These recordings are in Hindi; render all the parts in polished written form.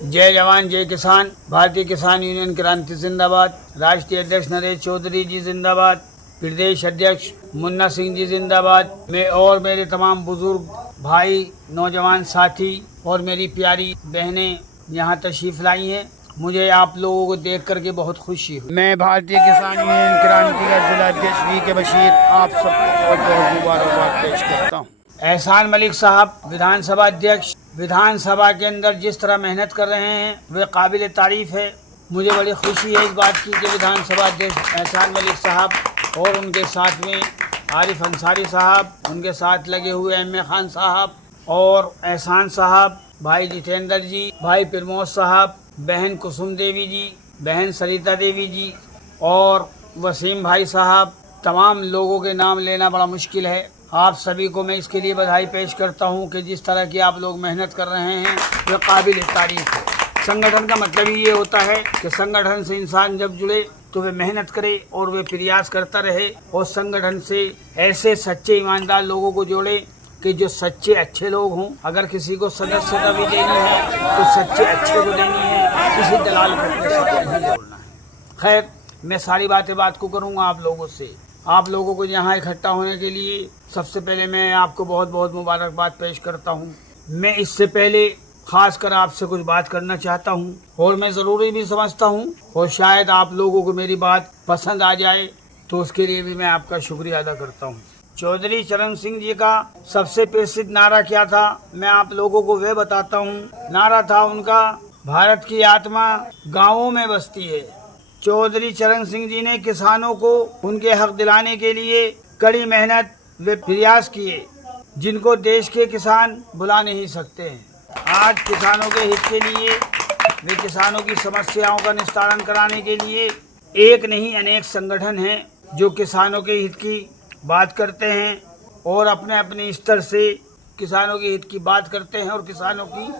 जय जवान जय किसान। भारतीय किसान यूनियन क्रांति जिंदाबाद। राष्ट्रीय अध्यक्ष नरेश चौधरी जी जिंदाबाद। प्रदेश अध्यक्ष मुन्ना सिंह जी जिंदाबाद। मैं और मेरे तमाम बुजुर्ग भाई, नौजवान साथी और मेरी प्यारी बहनें यहाँ तशरीफ लाई हैं। मुझे आप लोगों को देख करके बहुत खुशी हुई। मैं भारतीय किसान यूनियन क्रांति का जिला अध्यक्ष वी.के. बशीर आप सबको बहुत बहुत मुबारकबाद पेश करता हूँ। एहसान मलिक साहब विधानसभा अध्यक्ष, विधानसभा के अंदर जिस तरह मेहनत कर रहे हैं वे काबिल तारीफ है। मुझे बड़ी खुशी है इस बात की कि विधानसभा अध्यक्ष एहसान मलिक साहब और उनके साथ में आरिफ अंसारी साहब, उनके साथ लगे हुए एम.ए. खान साहब और एहसान साहब, भाई जितेंद्र जी, भाई प्रमोद साहब, बहन कुसुम देवी जी, बहन सरिता देवी जी और वसीम भाई साहब, तमाम लोगों के नाम लेना बड़ा मुश्किल है। आप सभी को मैं इसके लिए बधाई पेश करता हूं कि जिस तरह की आप लोग मेहनत कर रहे हैं वह काबिल तारीफ है। संगठन का मतलब ही ये होता है कि संगठन से इंसान जब जुड़े तो वे मेहनत करे और वे प्रयास करता रहे और संगठन से ऐसे सच्चे ईमानदार लोगों को जोड़े कि जो सच्चे अच्छे लोग हों। अगर किसी को सदस्यता भी देनी है तो सच्चे अच्छे को देनी है, किसी दलाल को अपने साथ नहीं जोड़ना है। खैर, मैं सारी बात को करूँगा आप लोगों से। आप लोगों को यहाँ इकट्ठा होने के लिए सबसे पहले मैं आपको बहुत बहुत मुबारकबाद पेश करता हूँ। मैं इससे पहले खासकर आपसे कुछ बात करना चाहता हूँ और मैं ज़रूरी भी समझता हूँ और शायद आप लोगों को मेरी बात पसंद आ जाए, तो उसके लिए भी मैं आपका शुक्रिया अदा करता हूँ। चौधरी चरण सिंह जी का सबसे प्रसिद्ध नारा क्या था, मैं आप लोगों को वह बताता हूँ। नारा था उनका, भारत की आत्मा गाँवों में बसती है। चौधरी चरण सिंह जी ने किसानों को उनके हक दिलाने के लिए कड़ी मेहनत वे प्रयास किए, जिनको देश के किसान भुला नहीं सकते हैं। आज किसानों के हित के लिए, वे किसानों की समस्याओं का निस्तारण कराने के लिए एक नहीं अनेक संगठन हैं जो किसानों के हित की बात करते हैं और अपने अपने स्तर से किसानों के हित की बात करते हैं और किसानों की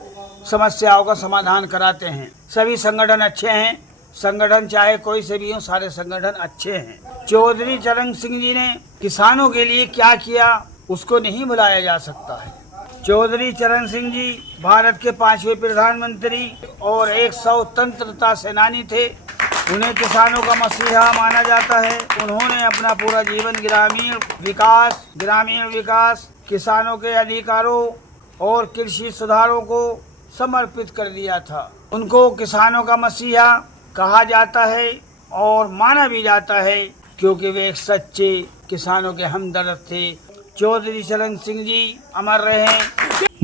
समस्याओं का समाधान कराते हैं। सभी संगठन अच्छे हैं, संगठन चाहे कोई से भी हो, सारे संगठन अच्छे हैं। चौधरी चरण सिंह जी ने किसानों के लिए क्या किया उसको नहीं भुलाया जा सकता है। चौधरी चरण सिंह जी भारत के 5वें प्रधानमंत्री और एक स्वतंत्रता सेनानी थे। उन्हें किसानों का मसीहा माना जाता है। उन्होंने अपना पूरा जीवन ग्रामीण विकास, किसानों के अधिकारों और कृषि सुधारों को समर्पित कर दिया था। उनको किसानों का मसीहा कहा जाता है और माना भी जाता है क्योंकि वे एक सच्चे किसानों के हमदर्द थे। चौधरी चरण सिंह जी अमर रहे।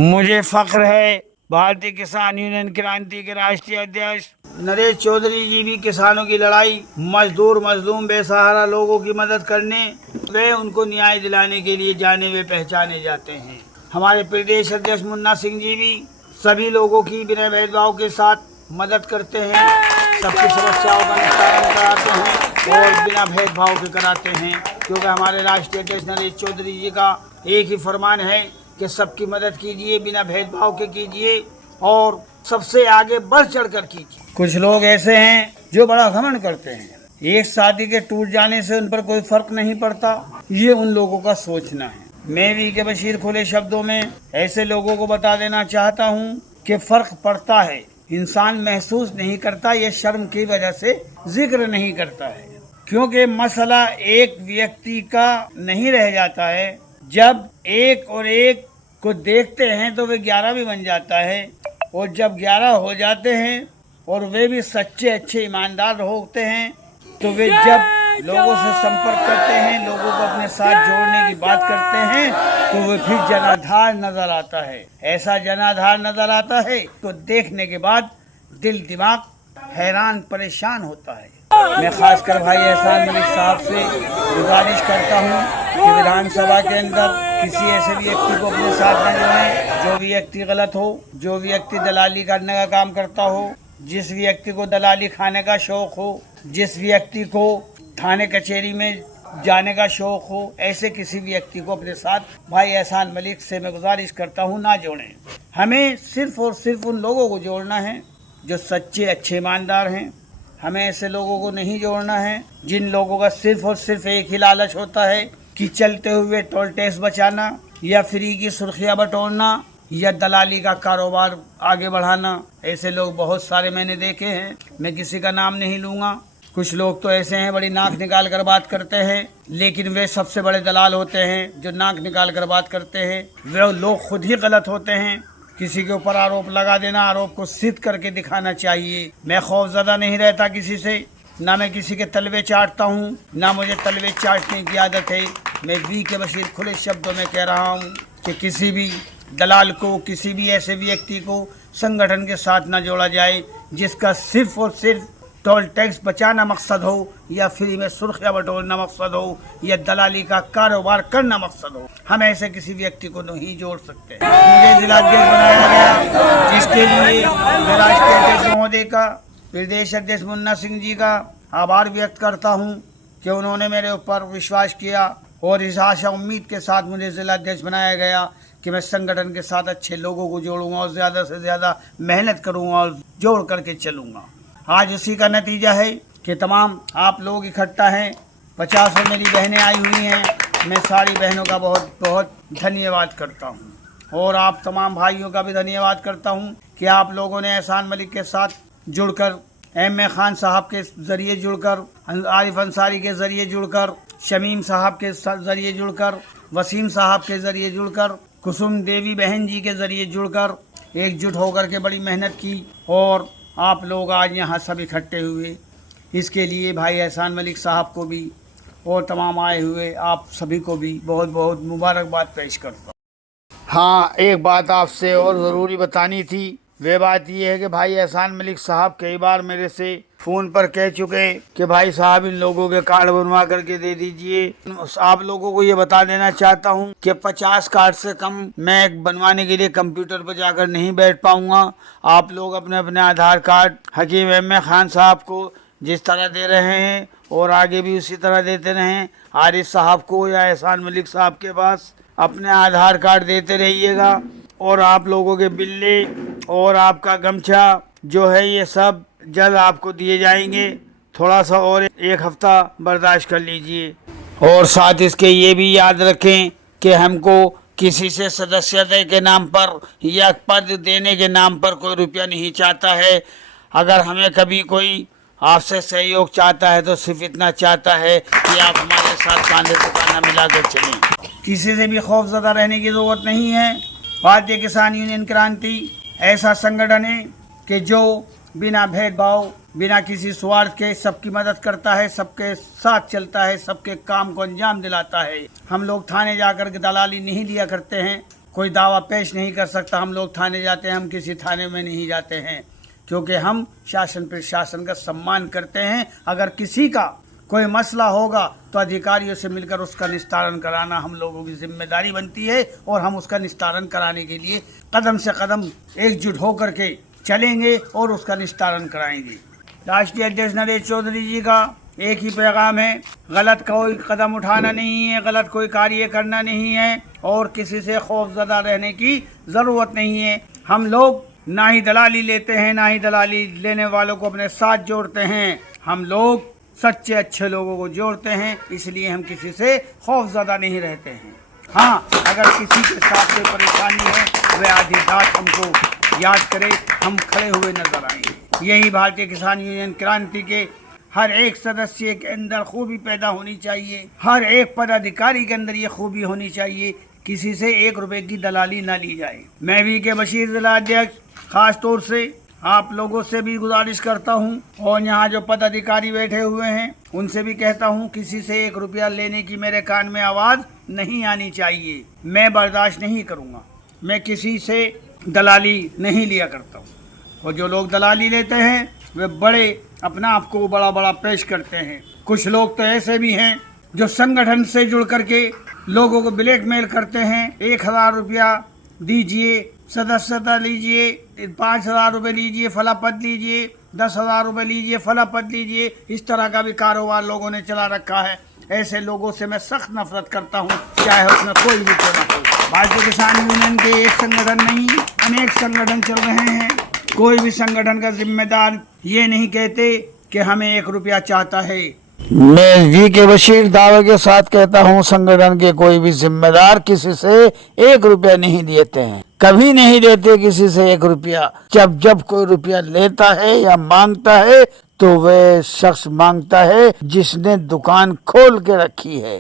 मुझे फख्र है भारतीय किसान यूनियन क्रांति के राष्ट्रीय अध्यक्ष नरेश चौधरी जी भी किसानों की लड़ाई, मजदूर मजलूम बेसहारा लोगों की मदद करने, वे उनको न्याय दिलाने के लिए जाने वे पहचाने जाते हैं। हमारे प्रदेश अध्यक्ष मुन्ना सिंह जी भी सभी लोगों की बिना भेदभाव के साथ मदद करते हैं, सबकी समस्याओं का निस्तारण कराते हैं और बिना भेदभाव के कराते हैं, क्योंकि हमारे राष्ट्रीय अध्यक्ष नरेश चौधरी जी का एक ही फरमान है कि सबकी मदद कीजिए, बिना भेदभाव के कीजिए और सबसे आगे बढ़ चढ़ कर कीजिए। कुछ लोग ऐसे हैं जो बड़ा घमंड करते हैं, एक शादी के टूट जाने से उन पर कोई फर्क नहीं पड़ता, ये उन लोगों का सोचना है। मैं वी.के. बशीर खुले शब्दों में ऐसे लोगों को बता देना चाहता हूँ कि फर्क पड़ता है, इंसान महसूस नहीं करता, ये शर्म की वजह से जिक्र नहीं करता है, क्योंकि मसला एक व्यक्ति का नहीं रह जाता है। जब एक और एक को देखते हैं तो वे 11 भी बन जाता है, और जब 11 हो जाते हैं और वे भी सच्चे अच्छे ईमानदार होते हैं तो वे जब लोगों से संपर्क करते हैं, लोगों को अपने साथ जोड़ने की बात करते हैं, तो वे फिर जनाधार नजर आता है। ऐसा जनाधार नजर आता है तो देखने के बाद दिल दिमाग हैरान परेशान होता है। मैं खासकर भाई एहसान मलिक साहब से गुजारिश करता हूँ कि विधानसभा के अंदर किसी ऐसे व्यक्ति को अपने साथ न जोड़ें जो व्यक्ति गलत हो, जो व्यक्ति दलाली करने का काम करता हो, जिस व्यक्ति को दलाली खाने का शौक हो, जिस व्यक्ति को थाने कचहरी में जाने का शौक हो, ऐसे किसी व्यक्ति को अपने साथ भाई एहसान मलिक से मैं गुजारिश करता हूँ ना जोड़ें। हमें सिर्फ और सिर्फ उन लोगों को जोड़ना है जो सच्चे अच्छे ईमानदार हैं। हमें ऐसे लोगों को नहीं जोड़ना है जिन लोगों का सिर्फ और सिर्फ एक ही लालच होता है कि चलते हुए टोल टैक्स बचाना या फ्री की सुर्खियाँ बटोरना या दलाली का कारोबार आगे बढ़ाना। ऐसे लोग बहुत सारे मैंने देखे हैं, मैं किसी का नाम नहीं लूँगा। कुछ लोग तो ऐसे हैं बड़ी नाक निकाल कर बात करते हैं, लेकिन वे सबसे बड़े दलाल होते हैं जो नाक निकाल कर बात करते हैं। वे लोग खुद ही गलत होते हैं। किसी के ऊपर आरोप लगा देना, आरोप को सिद्ध करके दिखाना चाहिए। मैं खौफजदा नहीं रहता किसी से, ना मैं किसी के तलवे चाटता हूँ, ना मुझे तलवे चाटने की आदत है। मैं वी के बशीर खुले शब्दों में कह रहा हूँ कि किसी भी दलाल को, किसी भी ऐसे व्यक्ति को संगठन के साथ न जोड़ा जाए जिसका सिर्फ और सिर्फ टोल टैक्स बचाना मकसद हो, या फ्री में सुर्खियाँ बटोरना मकसद हो, या दलाली का कारोबार करना मकसद हो। हम ऐसे किसी व्यक्ति को नहीं जोड़ सकते। मुझे जिलाध्यक्ष बनाया गया, जिसके लिए मैं राष्ट्रीय अध्यक्ष महोदय का, प्रदेश अध्यक्ष मुन्ना सिंह जी का आभार व्यक्त करता हूँ कि उन्होंने मेरे ऊपर विश्वास किया और इस आशा उम्मीद के साथ मुझे जिलाध्यक्ष बनाया गया कि मैं संगठन के साथ अच्छे लोगों को जोड़ूंगा और ज़्यादा से ज़्यादा मेहनत करूंगा और जोड़ करके चलूंगा। आज इसी का नतीजा है कि तमाम आप लोग इकट्ठा हैं। 50 मेरी बहनें आई हुई हैं। मैं सारी बहनों का बहुत बहुत धन्यवाद करता हूं और आप तमाम भाइयों का भी धन्यवाद करता हूं कि आप लोगों ने एहसान मलिक के साथ जुड़कर, एम.ए. खान साहब के ज़रिए जुड़कर, आरिफ अंसारी के ज़रिए जुड़कर, शमीम साहब के ज़रिए जुड़कर, वसीम साहब के ज़रिए जुड़कर, कुसुम देवी बहन जी के ज़रिए जुड़कर एकजुट होकर के बड़ी मेहनत की और आप लोग आज यहाँ सब इकट्ठे हुए। इसके लिए भाई एहसान मलिक साहब को भी और तमाम आए हुए आप सभी को भी बहुत बहुत मुबारकबाद पेश करता हूँ। हाँ, एक बात आपसे और ज़रूरी बतानी थी। वे बात ये है कि भाई एहसान मलिक साहब कई बार मेरे से फ़ोन पर कह चुके कि भाई साहब इन लोगों के कार्ड बनवा करके दे दीजिए। आप लोगों को ये बता देना चाहता हूँ कि 50 कार्ड से कम मैं बनवाने के लिए कंप्यूटर पर जाकर नहीं बैठ पाऊँगा। आप लोग अपने अपने आधार कार्ड हकीम एम.ए. खान साहब को जिस तरह दे रहे हैं और आगे भी उसी तरह देते रहें, आरिफ साहब को या एहसान मलिक साहब के पास अपने आधार कार्ड देते रहिएगा। और आप लोगों के बिल्ले और आपका गमछा जो है ये सब जल्द आपको दिए जाएंगे। थोड़ा सा और एक हफ्ता बर्दाश्त कर लीजिए। और साथ इसके ये भी याद रखें कि हमको किसी से सदस्यता के नाम पर या पद देने के नाम पर कोई रुपया नहीं चाहता है। अगर हमें कभी कोई आपसे सहयोग चाहता है तो सिर्फ इतना चाहता है कि आप हमारे साथ कांधे से कांधा मिलाकर चलें। किसी से भी खौफजदा रहने की ज़रूरत नहीं है। भारतीय किसान यूनियन क्रांति ऐसा संगठन है कि जो बिना भेदभाव, बिना किसी स्वार्थ के सबकी मदद करता है, सबके साथ चलता है, सबके काम को अंजाम दिलाता है। हम लोग थाने जाकर के दलाली नहीं लिया करते हैं, कोई दावा पेश नहीं कर सकता। हम लोग थाने जाते हैं, हम किसी थाने में नहीं जाते हैं, क्योंकि हम शासन प्रशासन का सम्मान करते हैं। अगर किसी का कोई मसला होगा तो अधिकारियों से मिलकर उसका निस्तारण कराना हम लोगों की जिम्मेदारी बनती है और हम उसका निस्तारण कराने के लिए कदम से कदम एकजुट होकर के चलेंगे और उसका निस्तारण कराएंगे। राष्ट्रीय अध्यक्ष नरेश चौधरी जी का एक ही पैगाम है, गलत कोई कदम उठाना नहीं है, गलत कोई कार्य करना नहीं है और किसी से खौफजदा रहने की ज़रूरत नहीं है। हम लोग ना ही दलाली लेते हैं, ना ही दलाली लेने वालों को अपने साथ जोड़ते हैं। हम लोग सच्चे अच्छे लोगों को जोड़ते हैं, इसलिए हम किसी से खौफजदा नहीं रहते हैं। हाँ, अगर किसी के साथ कोई परेशानी है वह आधी रात हमको याद करे, हम खड़े हुए नजर आएंगे। यही भारतीय किसान यूनियन क्रांति के हर एक सदस्य के अंदर खूबी पैदा होनी चाहिए, हर एक पदाधिकारी के अंदर ये खूबी होनी चाहिए, किसी से 1 रुपए की दलाली ना ली जाए। मैं वी के बशीर जिला अध्यक्ष खास तौर से आप लोगों से भी गुजारिश करता हूं और यहाँ जो पदाधिकारी बैठे हुए हैं उनसे भी कहता हूं, किसी से 1 रुपया लेने की मेरे कान में आवाज़ नहीं आनी चाहिए। मैं बर्दाश्त नहीं करूँगा, मैं किसी से दलाली नहीं लिया करता हूँ। और जो लोग दलाली लेते हैं वे बड़े अपना आप को बड़ा बड़ा पेश करते हैं। कुछ लोग तो ऐसे भी हैं जो संगठन से जुड़ करके लोगों को ब्लैकमेल करते हैं। 1000 रुपया दीजिए, सदस्यता लीजिए, 5000 रुपये लीजिए, फला पद लीजिए, 10,000 रुपये लीजिए, फला पद लीजिए। इस तरह का भी कारोबार लोगों ने चला रखा है। ऐसे लोगों से मैं सख्त नफरत करता हूँ, चाहे उसमें कोई भी क्यों ना हो। भारतीय किसान यूनियन के एक संगठन नहीं, अनेक संगठन चल रहे हैं। कोई भी संगठन का जिम्मेदार ये नहीं कहते कि हमें 1 रुपया चाहता है। मैं वी के बशीर दावे के साथ कहता हूँ, संगठन के कोई भी जिम्मेदार किसी से 1 रुपया नहीं देते हैं। कभी नहीं लेते किसी से 1 रुपया। जब जब कोई रुपया लेता है या मांगता है तो वह शख्स मांगता है जिसने दुकान खोल के रखी है।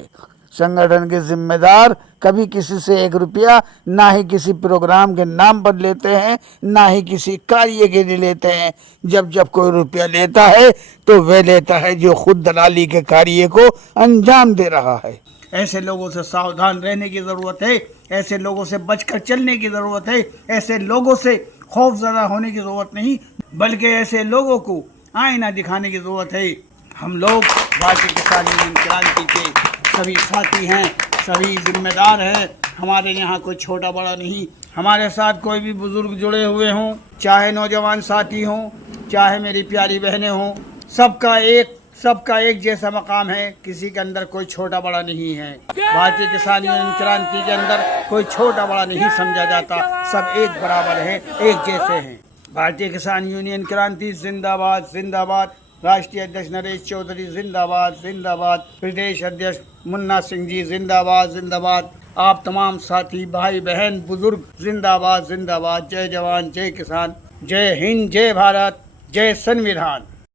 संगठन के जिम्मेदार कभी किसी से 1 रुपया ना ही किसी प्रोग्राम के नाम पर लेते हैं, ना ही किसी कार्य के लिए लेते हैं। जब जब कोई रुपया लेता है तो वह लेता है जो खुद दलाली के कार्य को अंजाम दे रहा है। ऐसे लोगों से सावधान रहने की ज़रूरत है, ऐसे लोगों से बचकर चलने की ज़रूरत है, ऐसे लोगों से खौफज़दा होने की ज़रूरत नहीं, बल्कि ऐसे लोगों को आईना दिखाने की ज़रूरत है। हम लोग भारतीय किसान यूनियन क्रांति के सभी साथी हैं, सभी जिम्मेदार हैं। हमारे यहाँ कोई छोटा बड़ा नहीं, हमारे साथ कोई भी बुजुर्ग जुड़े हुए हों, चाहे नौजवान साथी हों, चाहे मेरी प्यारी बहनें हों, सबका एक जैसा मकाम है। किसी के अंदर कोई छोटा बड़ा नहीं है। भारतीय किसान यूनियन क्रांति के अंदर कोई छोटा बड़ा नहीं समझा जाता, सब एक बराबर हैं, एक जैसे हैं। भारतीय किसान यूनियन क्रांति जिंदाबाद जिंदाबाद। राष्ट्रीय अध्यक्ष नरेश चौधरी जिंदाबाद जिंदाबाद। प्रदेश अध्यक्ष मुन्ना सिंह जी जिंदाबाद जिंदाबाद। आप तमाम साथी भाई बहन बुजुर्ग जिंदाबाद जिंदाबाद। जय जवान जय किसान, जय हिंद जय भारत, जय संविधान।